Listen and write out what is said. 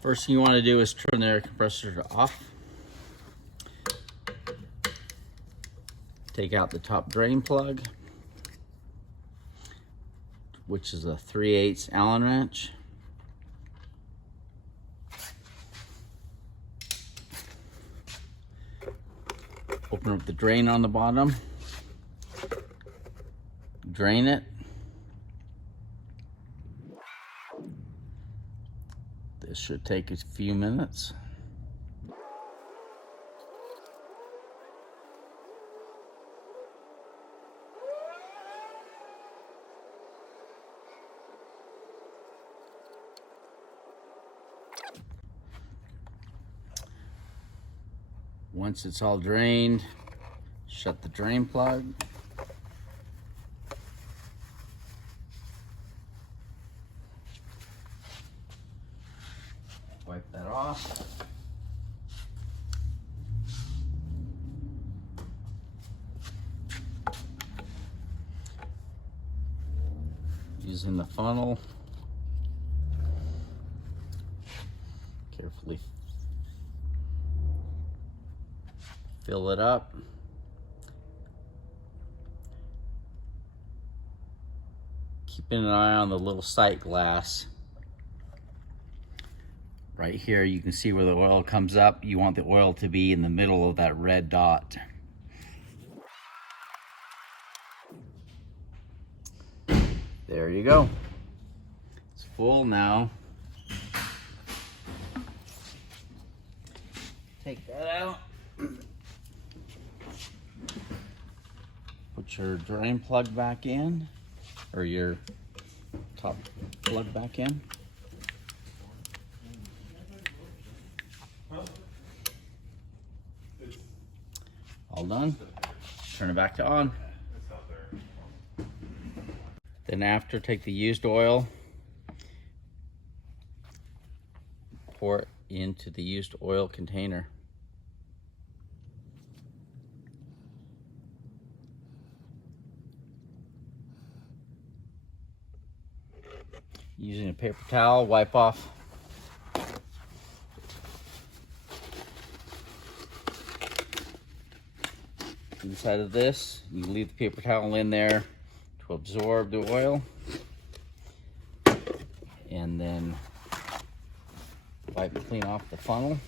First thing you want to do is turn the air compressor off. Take out the top drain plug, which is a 3/8 Allen wrench. Open up the drain on the bottom. Drain it. This should take a few minutes. Once it's all drained, shut the drain plug. Wipe that off. Using the funnel, carefully fill it up. Keeping an eye on the little sight glass. Right here, you can see where the oil comes up. You want the oil to be in the middle of that red dot. There you go. It's full now. Take that out. Put your drain plug back in, or your top plug back in. All done. Turn it back to on. Then after, take the used oil, pour it into the used oil container. Using a paper towel, wipe off inside of this. You leave the paper towel in there to absorb the oil, and then wipe it clean off the funnel.